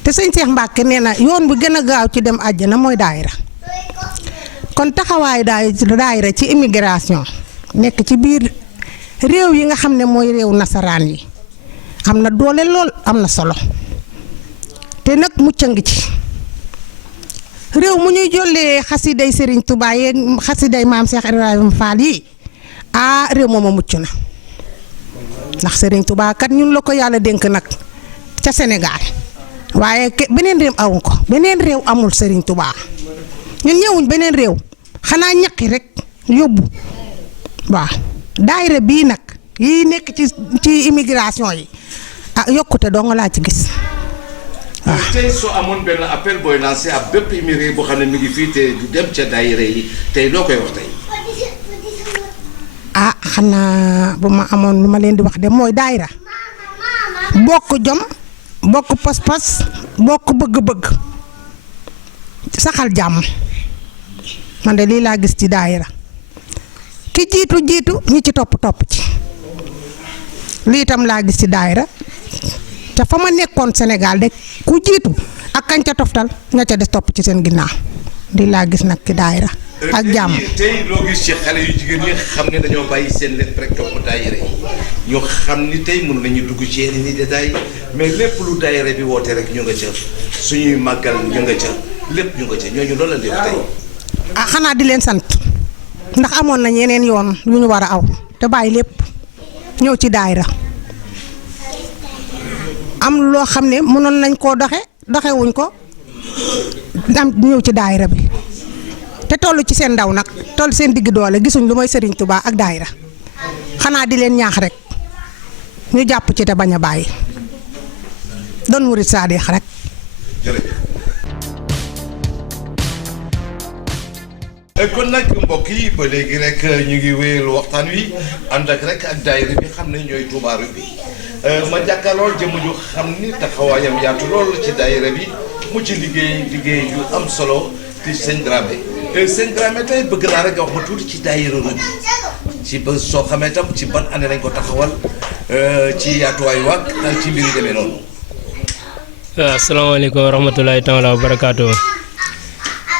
te sëñ Cheikh Mbacke nee na yoon bu gën a gaaw ci dem àjjana mooy daayira kon taxawaayu daayira ci immigration nekk ci biir réew yi nga xam ne mooy réew nasaraan yi. am na doole lool am na solo te nag mucc a ngi ci réew mu ñuy jollee xasiday Serigne Touba yeeg xasiday maam Cheikh Ibrahima Fall yi réew moom a mucc na ndax Serigne Touba kat ñun la ko yàlla dénk nag ca Sénégal waaye beneen réew awu ko beneen réew amul Serigne Touba ñun ñëwuñ beneen réew xanaa ñaqi rek yóbbu waaw daayira bii nag yi nekk ci immigration yi yokkute doo nga laa ci gis waaw. tey soo amoon benn appel booy lancé ab bépp immigré boo xam ne mi ngi fii te du dem ca daayira yi tey loo koy wax tey. xanaa bu ma amoon lu ma leen di wax de mooy daayira bokk jom bokk pas-pas bokk bëgg-bëgg saxal jàmm man de lii laa gis ci daayira ki jiitu ñi ci topp ci lii itam laa gis ci daayira te fa ma nekkoon Sénégal de ku jiitu ak kañ ca toftal ña ca des topp ci seen ginnaaw lii laa gis nag ci daayira ak jàmm. tey loo gis ci xale yu jigéen ñi xam ne dañoo bàyyi seen lépp rek topp daayira yi ñu xam ni tey mën nañu dugg ci yeneen i détails mais lépp lu daayira bi woote rek ñu nga ca suñuy màggal ñu nga ca lépp ñu nga ca ñooñu loolu la def tey. xanaa di leen sant ndax amoon nañ yeneen yoon yu ñu war a aw te bàyyi lépp ñëw ci daayira am loo xam ne mënoon nañ koo doxewuñ ko am ñëw ci daayira bi te toll ci seen ndaw nag toll seen digg doole gisuñ lu mooy Serigne Touba ak daayira xanaa di leen ñaax rek ñu jàpp ci te bañ a bàyyi doon murit saadix rek. kon nag mbokk yi ba léegi rek ñu ngi wéyal waxtaan wi ànd ak rek ak daayira bi xam ne ñooy Touba Rue bi ma jàkkaarlool jëmm ju xam ni taxawaayam yaatu lool ci daayira bi mu ci liggéey yu am solo ci sëñ Dramé sëñ Dramé tey bëgg naa rek nga wax ma tuuti ci daayira Rue bi ci ba soo xamee tam ci ban année lañ ko taxawal ci yaatuwaay waag ci mbir yu demee noonu. waaw asalaamaaleykum wa rahmatulahi taala wa barakaatu.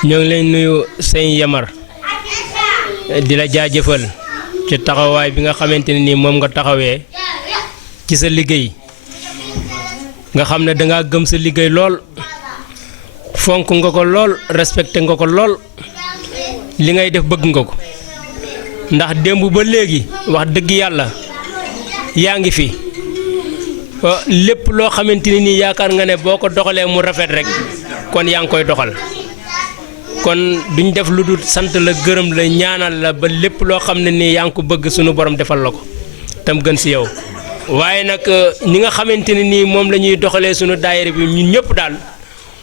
ñoo ngi leen nuyu sëñ Yamar di la jaajëfal ci taxawaay bi nga xamante ne nii moom nga taxawee ci sa liggéey nga xam ne dangaa gëm sa liggéey lool fonk nga ko lool respecté nga ko lool li ngay def bëgg nga ko ndax démb ba léegi wax dëgg yàlla yaa ngi fi lépp loo xamante ne nii yaakaar nga ne boo ko doxalee mu rafet rek kon yaa ngi koy doxal. kon duñ def lu dul sant la gërëm la ñaanal la ba lépp loo xam ne nii yaa ngi ko bëgg sunu borom defal la ko tam gën si yow waaye nag ñi nga xamante ne nii moom la ñuy doxalee sunu daayira bi ñun ñëpp daal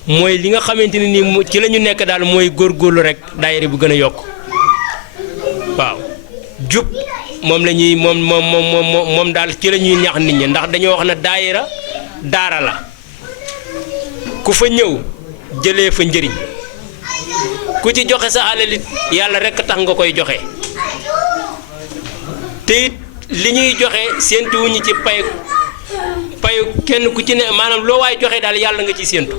mooy li nga xamante ne nii ci la ñu nekk daal mooy góorgóorlu rek daayira bu gën a yokk waaw jub moom la ñuy moom daal ci la ñuy ñaax nit ñi ndax dañoo wax ne daayira daara la ku fa ñëw jëlee fa njëriñ. ku ci joxe sa alal it yàlla rekk tax nga koy joxe te it li ñuy joxe séentuwuñu ci payu kenn ku ci ne maanaam loo waay joxe daal yàlla nga ci séentu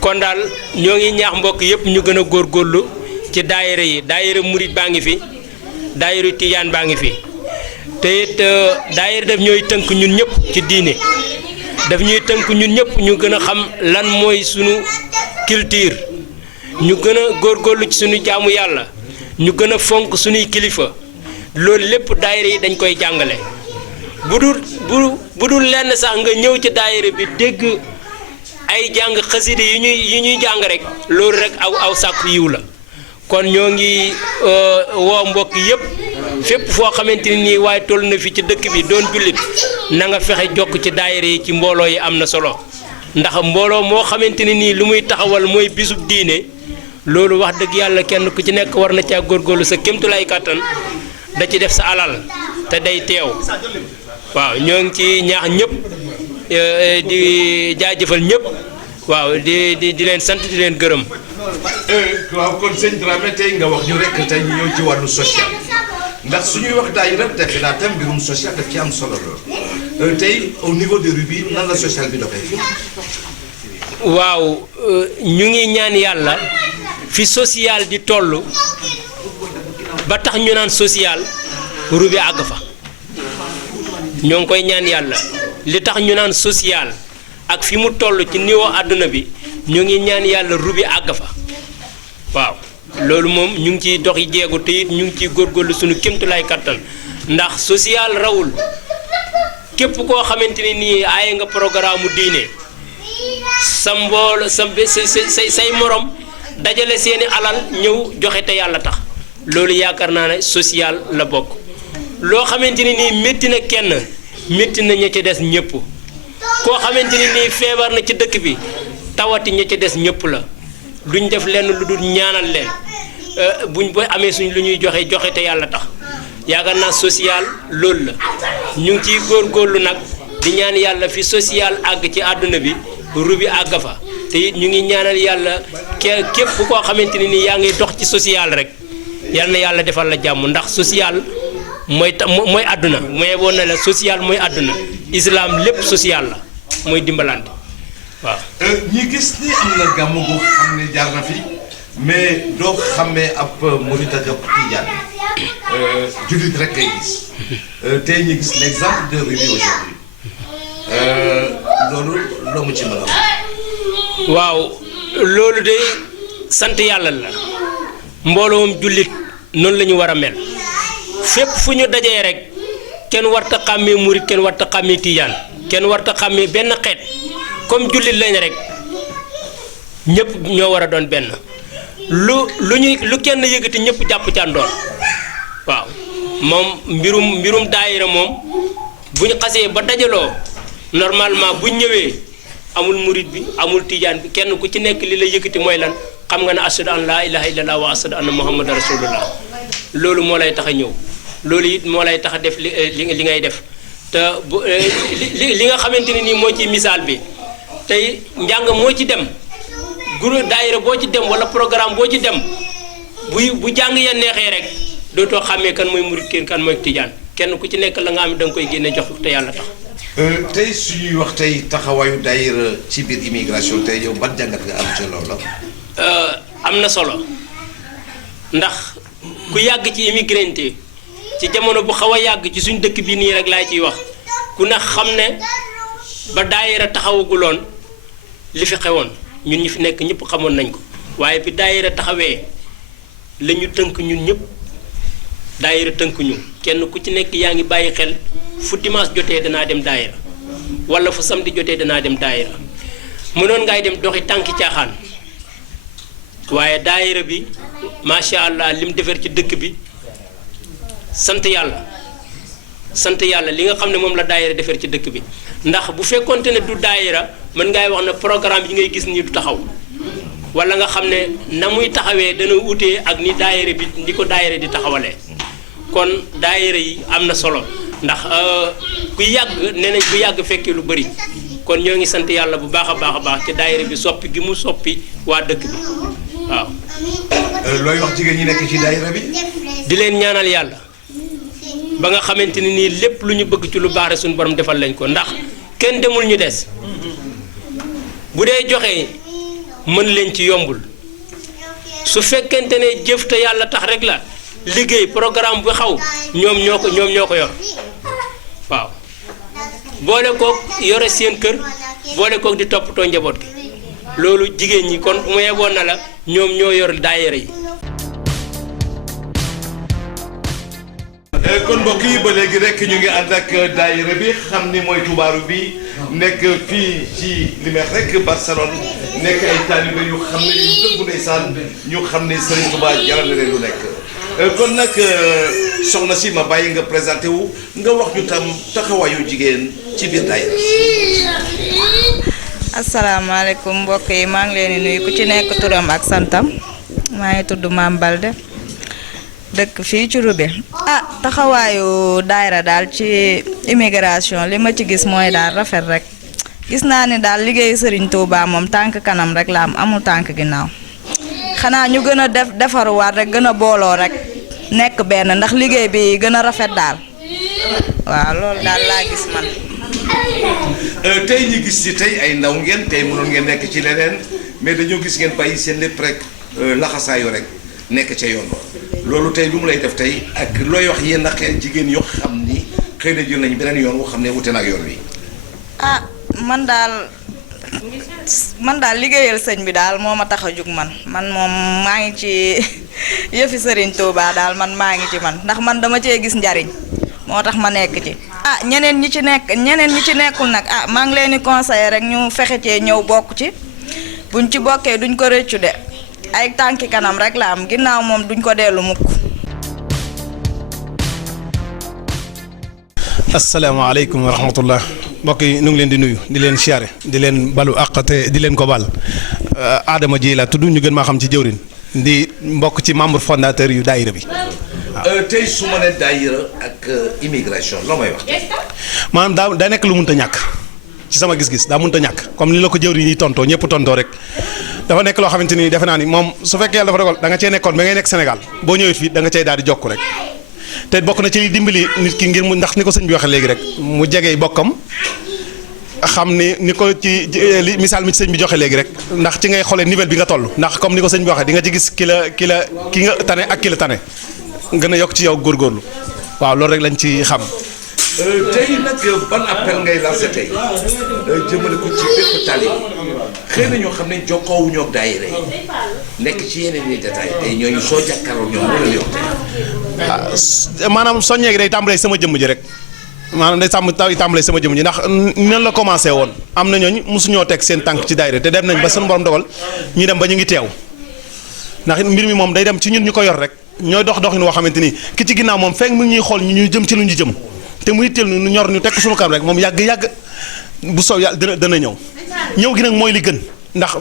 kon daal ñoo ngi ñaax mbokk yëpp ñu gën a góorgóorlu ci daayira yi daayira murit baa ngi fi daayira tijaan baa ngi fi te it daayira daf ñooy tënk ñun ñëpp ci diine daf ñuy tënk ñun ñëpp ñu gën a xam lan mooy sunu culture. ñu gën a góorgóorlu ci suñu jaamu yàlla ñu gën a fonk suñuy kilifa loolu lépp daayira yi dañ koy jàngale bu dul lenn sax nga ñëw ci daayira bi dégg ay jàng xasida yi ñuy jàng rek loolu rek aw sàkku yiw la kon ñoo ngi woo mbokk yëpp fépp foo xamante ni nii waaye toll na fi ci dëkk bi doon jullit na nga fexe jokk ci daayira yi ci mbooloo yi am na solo ndax mbooloo moo xamante ni nii lu muy taxawal mooy bisub diine loolu wax dëgg yàlla kenn ku ci nekk war na caa góorgóorlu sa kéemtulaay kàttan da ci def sa alal te day teew waaw ñoo ngi ci ñaax ñëpp di jaajëfal ñëpp waaw di leen sant di leen gërëm. waaw kon sëñ Dramé tey nga wax ñu rek tey ñëw ci wàllu social ndax suñuy wax daayira defe naa tam mbirum social daf ci am solo lool tey au niveau de Rue bi nan la social bi doxee. waaw ñu ngi ñaan yàlla. fi social di toll ba tax ñu naan social Rue bi àgg fa ñoo ngi koy ñaan yàlla li tax ñu naan social ak fi mu toll ci niveau àdduna bi ñu ngi ñaan yàlla Rue bi àgg fa waaw loolu moom ñu ngi ciy dox yi jéego te it ñu ngi ciy góorgóorlu suñu kéemtulaay kattan ndax social rawul képp koo xamante ne nii aaye nga programme diine sa mbool say morom dajale seeni alal ñëw joxe te yàlla tax loolu yaakaar naa ne social la bokk loo xamante ni nii métti na kenn métti na ña ca des ñëpp koo xamante ni nii feebar na ci dëkk bi tawati ña ca des ñëpp la duñ def lenn lu dul ñaanal leen buñ booy amee suñ lu ñuy joxe te yàlla tax yaakaar naa social loolu la ñu ngi ciy góorgóorlu nag di ñaan yàlla fi social àgg ci àdduna bi Rue bi àgg fa te it ñu ngi ñaanal yàlla képp koo xamante ni nii yaa ngi dox ci social rek yal na yàlla defal la jàmm ndax social mooy àdduna mais woon na la social mooy àdduna islam lépp social la mooy dimbalante waaw. ñi gis ni am na gàmmu gu xam ne jaar na fi mais doo xamee ab murit ak ab tijaan jullit rek kay gis tey ñu gis l'exemple de Rue bi aujourd'hui loolu loo mu ci mën a wax. waaw loolu de sant yàlla la mbooloom jullit noonu la ñu war a mel fépp fu ñu dajee rek kenn warta xàmmee murit kenn warta xàmmee tijaan kenn warta xàmmee benn xeet comme jullit lañ rek ñëpp ñoo war a doon benn lu kenn yëgati ñëpp jàpp ci àndoon waaw moom mbirum daayira moom bu ñu xasee ba dajaloo normalement bu ñëwee amul murid bi amul tijaan bi kenn ku ci nekk li la yëkkati mooy lan xam nga ne ashhadu an laa ilaha illallah wa ashhadu anna muhammadan rasulullah loolu moo lay tax a ñëw loolu it moo lay tax a def li ngay def te bu li nga xamante ne nii moo ci misaal bi tey njàng moo ci dem groupe daayira boo ci dem wala programme boo ci dem bu jàng ya neexee rek dootoo xàmmee kan mooy murid kan mooy tijaan kenn ku ci nekk la nga am da nga koy génne jox te yàlla tax. tey suñuy wax tey taxawaayu daayira ci biir immigration tey yow ban jàngat nga am ci loolu la. am na solo ndax ku yàgg ci immigrante ci jamono bu xaw a yàgg ci suñ dëkk bi nii rek laay ciy wax ku ne xam ne ba daayira taxawaguloon li fi xewoon ñun ñi fi nekk ñëpp xamoon nañ ko waaye bi daayira taxawee la ñu tënk ñun ñëpp daayira tënk ñu kenn ku ci nekk yaa ngi bàyyi xel fu dimanche jotee danaa dem daayira wala fu samedi jotee danaa dem daayira mënoon ngay dem doxi tànki caaxaan waaye daayira bi macha allah lim defar ci dëkk bi sant yàlla li nga xam ne moom la daayira defar ci dëkk bi ndax bu fekkonte ne du daayira mën ngay wax ne programme yi ngay gis nii du taxaw wala nga xam ne na muy taxawee dana utee ak ni daayira bi ni ko daayira di taxawalee kon daayira yi am na solo ndax ku yàgg nee nañ ku yàgg fekkee lu bëri kon ñoo ngi sant yàlla bu baax a baax te daayira bi soppi gi mu soppi waa dëkk bi waaw. looy wax jigéen ñi nekk ci daayira bi. di leen ñaanal yàlla ba nga xamante ni nii lépp lu ñu bëgg ci lu baax rek suñu borom defal lañ ko ndax kenn demul ñu des bu dee joxe mën leen ci yombul su fekkente ne jëf te yàlla tax rek la liggéey programme bu xaw ñoom ñoo ko yor waaw boole kook yore seen kër boole kook di toppatoo njaboot gi loolu jigéen ñi kon mu yeboon na la ñoom ñoo yor daayira yi. kon mbokk yi ba léegi rek ñu ngi ànd ak daayira bi xam ni mooy tubaaru bi nekk fii ci Limeex rek Barcelone nekk ay taalibe yu xam ne yu dëggu ndeysaan ñu xam ne Serigne Touba jaral na leen lu nekk kon nag soxna si ma bàyyi nga présenté wu nga wax ñu tam taxawaayu jigéen ci biir daayira. asalaamaaleykum mbokk yi maa ngi leen di nuyu ku ci nekk turam ak santam maa ngi tudd Mame Balde dëkk fii ci Roubaix. taxawaayu daayira daal ci immigration li ma ci gis mooy daal rafet rek gis naa ni daal liggéeyu Serigne Touba moom tànk kanam rek la am amul tànk ginnaaw xanaa ñu gën a defaruwaat rek gën a booloo rek nekk benn ndax liggéey bi gën a rafet daal waaw loolu daal laa gis man. tey ñu gis ci tey ay ndaw ngeen tey mënoon ngeen nekk ci leneen mais dañoo gis ngeen bàyyi seen lépp rek laxasaayu rek nekk ca yoon loolu tey lu mu lay def tey ak looy wax yéen ak jigéen yoo xam ni xëy na jël nañu beneen yoon woo xam ne wute na ak yoon wi. man daal liggéeyal sëñ bi daal moo ma tax a jug man moom maa ngi ci yëfi Serigne Touba daal man maa ngi ci man ndax man dama cee gis njariñ moo tax ma nekk ci. ñeneen ñi ci nekkul nag maa ngi leen di conseiller rek ñu fexe cee ñëw bokk ci buñ ci bokkee duñ ko rëccu de ay tànki kanam rek la am ginnaaw moom duñ ko dellu mukk. asalaamaaleykum wa rahmatullah mbokk yi nu ngi leen di nuyu di leen siyaare di leen balu àq te di leen ko bal Adama Dieye la tudd ñu gën maa xam ci jëwrin di mbokk ci membre fondateur yu daayira bi. tey su ma nee daayira ak immigration loo may wax. maanaam daa nekk lu mënta ñàkk ci sama gis-gis daa mënta ñàkk comme ni la ko jëwrin yi tontoo ñëpp tontoo rek dafa nekk loo xamante ni defe naa ni moom su fekkee yàlla dafa dogal da nga cee nekkoon ba ngay nekk Sénégal boo ñëwee fii da nga cay daal di jokk rek. te bokk na ci li dimbali nit ki ngir mu ndax ni ko sëñ bi waxee léegi rek mu jege bokkam xam ni ko ci li misaal mi ci sëñ bi joxe léegi rek ndax ci ngay xoolee niveau bi nga toll ndax comme ni ko sëñ bi waxee di nga ci gis ki nga tane ak ki la tane gën a yokk ci yow góorgóorlu waaw loolu rek lañ ci xam. tey nag ban appel ngay lancé tey jëmale ko ci bépp tali xëy na ñoo xam ne jokkoowuñoo ak daayira yi nekk ci yeneen i détail tey ñooñu soo jàkkaarloo ñoom lu la yor tey. maanaam soññee gi day tàmbalee sama jëmm ji rek maanaam day tàmbalee sama jëmm ji ndax nan la commencé woon am na ñooñu mosuñoo teg seen tànk ci daayira te dem nañ ba seen borom dogal ñu dem ba ñu ngi teew ndax mbir mi moom day dem ci ñun ñu ko yor rek ñooy doxin woo xamante ni ki ci ginnaaw moom fekk mu ñuy xool ñu jëm ci lu ñu jëm te muy teel nu ñor ñu tekk suñu kanam rek moom yàgg bu soow yàlla dana ñëw gi nag mooy li gën ndax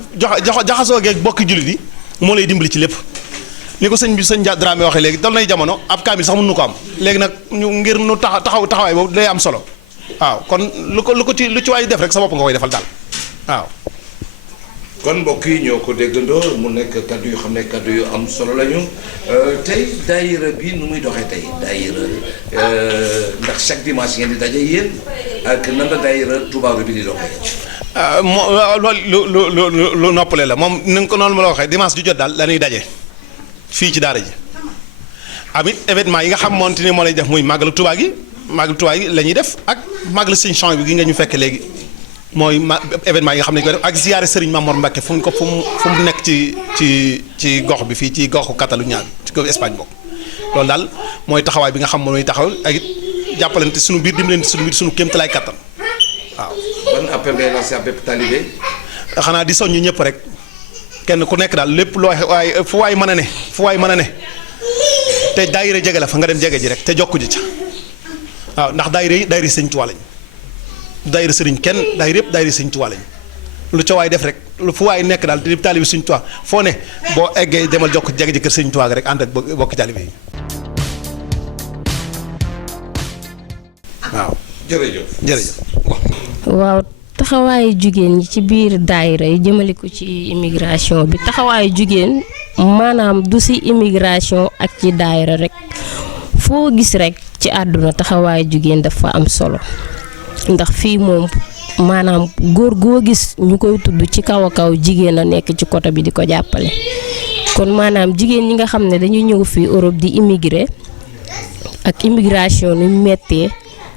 jaxasoo geeg bokki jullit yi moo lay dimbali ci lépp ni ko sëñ Dramé waxee léegi dal nay jamono ab kaamil sax mën nu ko am léegi nag ñu ngir nu taxawaay boobu day am solo waaw kon lu ci waay def rek sa bopp nga koy defal daal waaw. kon mbokk yi ñoo ko déggandoo mu nekk kaddu yu xam ne kaddu yu am solo lañu tey daayira bi nu muy doxee tey daayira ndax chaque dimanche ngeen di daje yéen ak nan la daayira Touba bi di doxee. loolu lu noppale la moom ni nga ko noonu ma la waxee dimanche ju jot daal dañuy daje fii ci daara ji amit événement yi nga xam moonte ni moo lay def muy màggalu Touba gi la ñuy def ak màggalu Sëñ Chouaïbou bi gi nga ñu fekk léegi. mooy événement yi nga xam ne ñu koy def ak ziyaare Serigne Mamor Mbacke fu mu nekk ci gox bi fii ci goxu Catalunya ci goxu Espagne boobu loolu daal mooy taxawaay bi nga xam mooy taxaw ak it jàppalante suñu biir dimbalante suñu biir suñu kéemtalaay kattan waaw. ban appel ngay lancé à bépp talibé. xanaa di soññu ñëpp rek kenn ku nekk daal lépp loo fu waay mën a ne te daayira jege la fa nga dem jege ji rek te jokku ji ca waaw ndax daayira Sëñ Tuubaa lañ daayira sëriñ kenn daayira yëpp daayira Sëñ Tuubaa lañ lu ca waay def rek lu fu waay nekk daal te taalibi Sëñ Tuubaa foo ne boo eggee demal jokk jege ji kër Sëñ Tuubaa rek ànd ak bokki taalibi yi waaw. jërëjëf. waaw taxawaayu jigéen ñi ci biir daayira yi jëmale ko ci immigration bi taxawaayu jigéen maanaam du si immigration ak ci daayira rek foo gis rek ci àdduna taxawaayu jigéen dafa am solo. ndax fii moom maanaam góor goo gis ñu koy tudd ci kaw a kaw jigéen a nekk ci côté bi di ko jàppale kon maanaam jigéen ñi nga xam ne dañuy ñëw fii Europe di immigré ak immigration nu mettee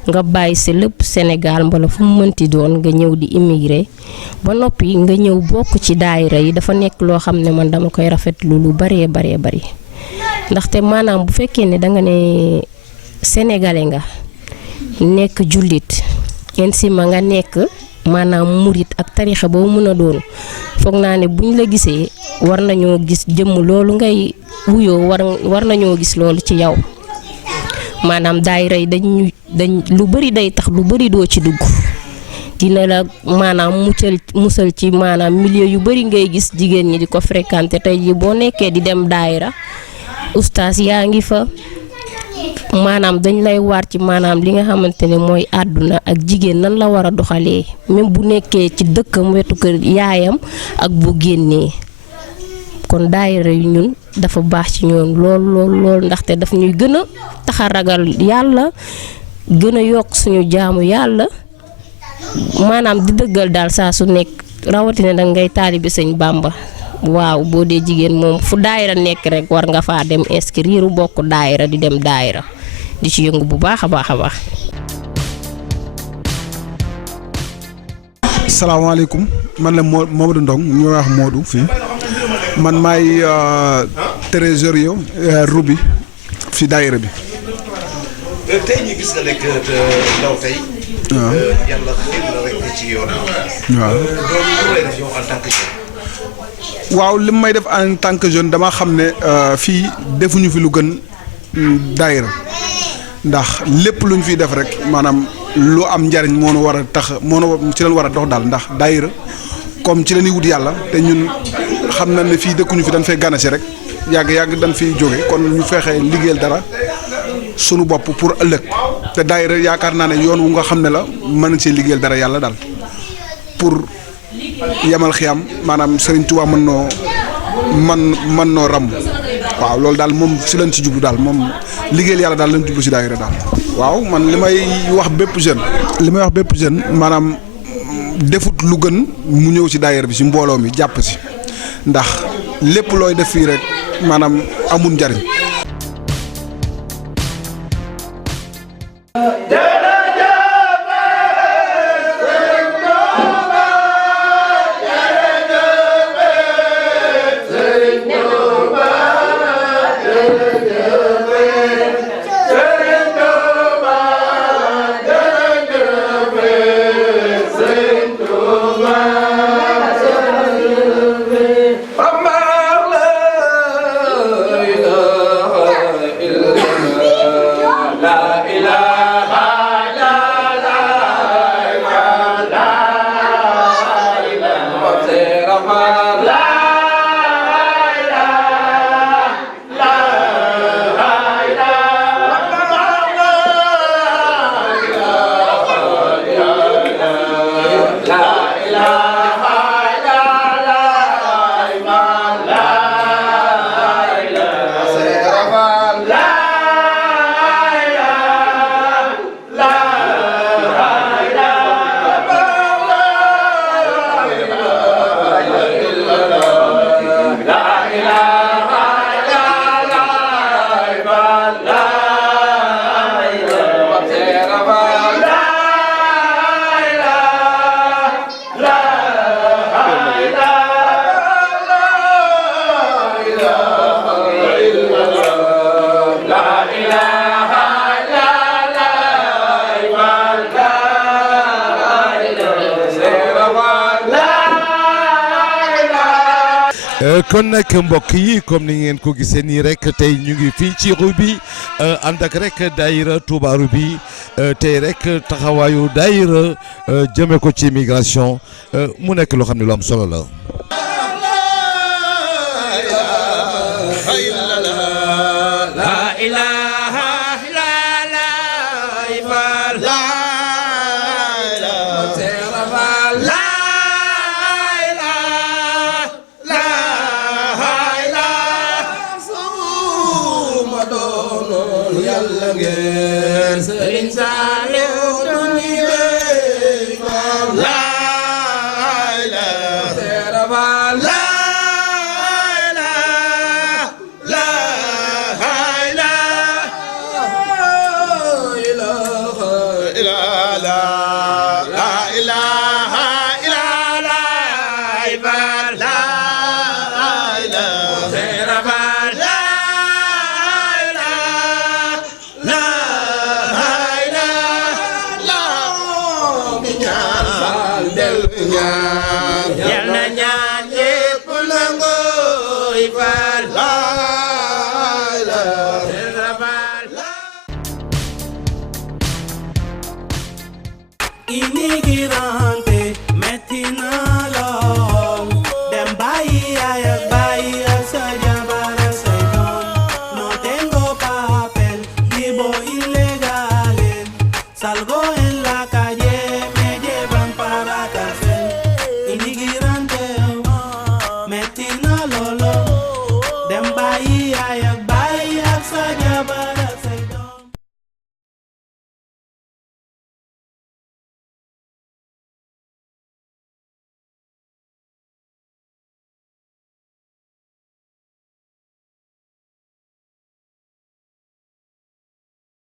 nga bàyyi sa lépp Sénégal mbala fu mu mënti doon nga ñëw di immigré ba noppi nga ñëw bokk ci daayira yi dafa nekk loo xam ne man dama koy rafetlu lu bari ndaxte maanaam bu fekkee ne danga ne sénégalais nga nekk jullit ensima nga nekk maanaam murit ak tarixa boo mën a doon foog naa ne buñ la gisee war nañoo gis jëmm loolu ngay wuyoo war nañoo gis loolu ci yow maanaam daayira yi dañ lu bari day tax lu bari doo ci dugg dina la maanaam musal ci maanaam milieu yu bari ngay gis jigéen ñi di ko fréquenter tey ji boo nekkee di dem daayira ustaas yaa ngi fa maanaam dañ lay waar ci maanaam li nga xamante ne mooy àdduna ak jigéen nan la war a doxalee même bu nekkee ci dëkkam wetu kër yaayam ak bu génnee kon daayira yu ñun dafa baax ci ñoom lool ndaxte daf ñuy gën a tax a ragal yàlla gën a yokk suñu jaamu yàlla maanaam di dëggal daal saa su nekk rawatina da ngay taalibi Sëñ Bàmba waaw boo dee jigéen moom fu daayira nekk rek war nga faa dem inscrire bokk daayira di dem daayira di ci yëngu bu baax a baax. salaamaaleykum man la Mamadou Ndong ñu wax Modou fii man maay trésorier Rubi fi daayira bi. tey ñu gis nga nekk ndaw tey. waaw yàlla xëy na rek ci yoon. waaw loolu lay def yow en tant que jeune. waaw li may def en tant que jeune dama xam ne fii defuñu fi lu gën daayira ndax lépp luñ fiy def rek maanaam lu am njariñ moo nu war a tax ci leen war a dox daal ndax daayira comme ci la ñuy wut yàlla te ñun xam na ne fii dëkkuñu fi dañ fay gana si rek yàgg dañ fiy jóge kon ñu fexe liggéeyal dara sunu bopp pour ëllëg te daayira yaakaar naa ne yoon wu nga xam ne la mën na see liggéeyal dara yàlla daal pour yamal xiyam maanaam Serigne Touba mën noo ràmm waaw loolu daal moom si lañ ci jublu daal moom liggéeyal yàlla daal lañ jublu si daayira daal. waaw man li may wax bépp jeune maanaam defut lu gën mu ñëw si daayira bi si mbooloo mi jàpp si ndax lépp looy def fii rek maanaam amul njariñ. la kon nag mbokk yi comme ni ngeen ko gisee nii rek tey ñu ngi fii ci rue bi ànd ak rek daayira Touba rue bi tey rek taxawaayu daayira jëme ko ci immigration mu nekk loo xam ne lu am solo la. La